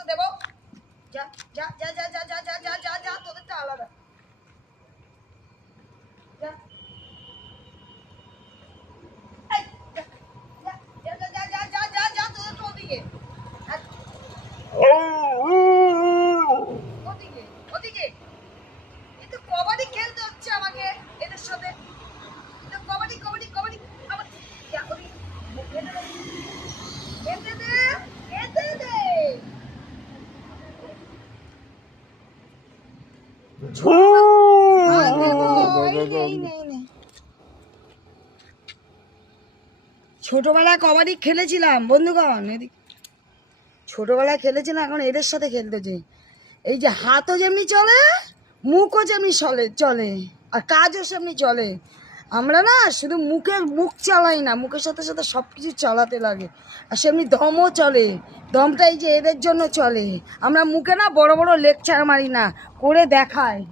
তো দেবো। যা যা যা যা যা যা যা যা যা যা তোদেরটা আলাদা। যা যা যা যা যা যা যা যা তোদেরটা ওদিকে ওদিকে ওদিকে। কিন্তু কবাডি খেলতে হচ্ছে আমাকে এদের সাথে। কবাডি কবাডি কবাডি কবাডি। যা ওদিকে খেতে দে খেতে দে। ছোটবেলায় কবাডি খেলেছিলাম বন্ধুগণ, ছোটবেলায় খেলেছিলাম, এখন এদের সাথে খেলতেছি। এই যে হাতও যেমনি চলে, মুখও যেমনি চলে, আর কাজও সেমনি চলে। আমরা না শুধু মুখ চালাই না, মুখের সাথে সাথে সব কিছু চালাতে লাগে, আর সেমনি দমও চলে। দমটা এই যে এদের জন্য চলে। আমরা মুখে না বড় বড় লেকচার মারি না, করে দেখায়।